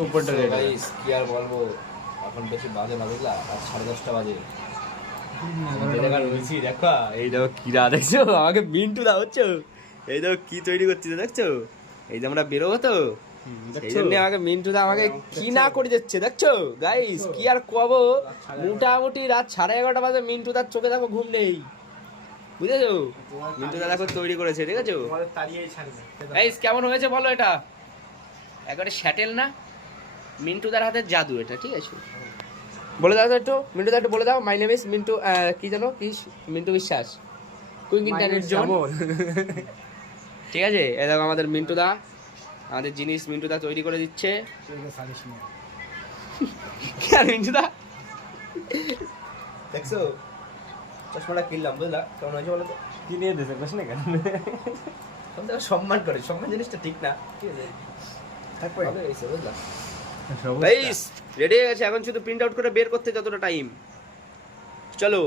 উপরটা red guys কি আর বলবো, এখন বেশি বাজে না বুঝলা, আর 10:30 বাজে। দেখো এই দেখো কিরা দেখছো, আমাকে মিন্টু দা হচ্ছে, এই দেখো কি তৈরি করছি দেখছো, এই যে আমরা বেরোবো তো সেই জন্য আমাকে মিন্টু দা আমাকে কি না করে দিচ্ছে দেখছো গাইস, কি আর কব। মোটামুটি রাত 11:30 বাজে মিন্টু দার চোখে দেখো ঘুম নেই, বুঝেছো? মিন্টু দা দেখো তৈরি করেছে, ঠিক আছে গাইস? কেমন হয়েছে বলো? এটা একবারে শ্যাটেল না, মিন্টু দার হাতের জাদু এটা, ঠিক আছে? বলে দাও তো একটু, মিন্টু দা একটু বলে দাও। মাই নেম ইজ মিন্টু, কি জানো কি, মিন্টু বিশ্বাস, কুইং ইন্টারনেট জোন। ঠিক আছে, এই দেখো আমাদের মিন্টু দা, আমাদের জিনিস মিন্টু দা তৈরি করে দিচ্ছে। কি আর মিন্টু দা দেখছো, চশমাটা কিনলাম বুঝলা, কেমন হয়েছে বলো তো? কি নিয়ে দিয়েছে প্রশ্ন কেন? তোমাদের সম্মান করে, সম্মান জিনিসটা ঠিক না, ঠিক আছে? থাকবে ভালো হয়েছে বুঝলা। গাইস রেডি হয়ে গেছে, এখন শুধু প্রিন্ট আউট করে বের করতে যতটা টাইম। চলো।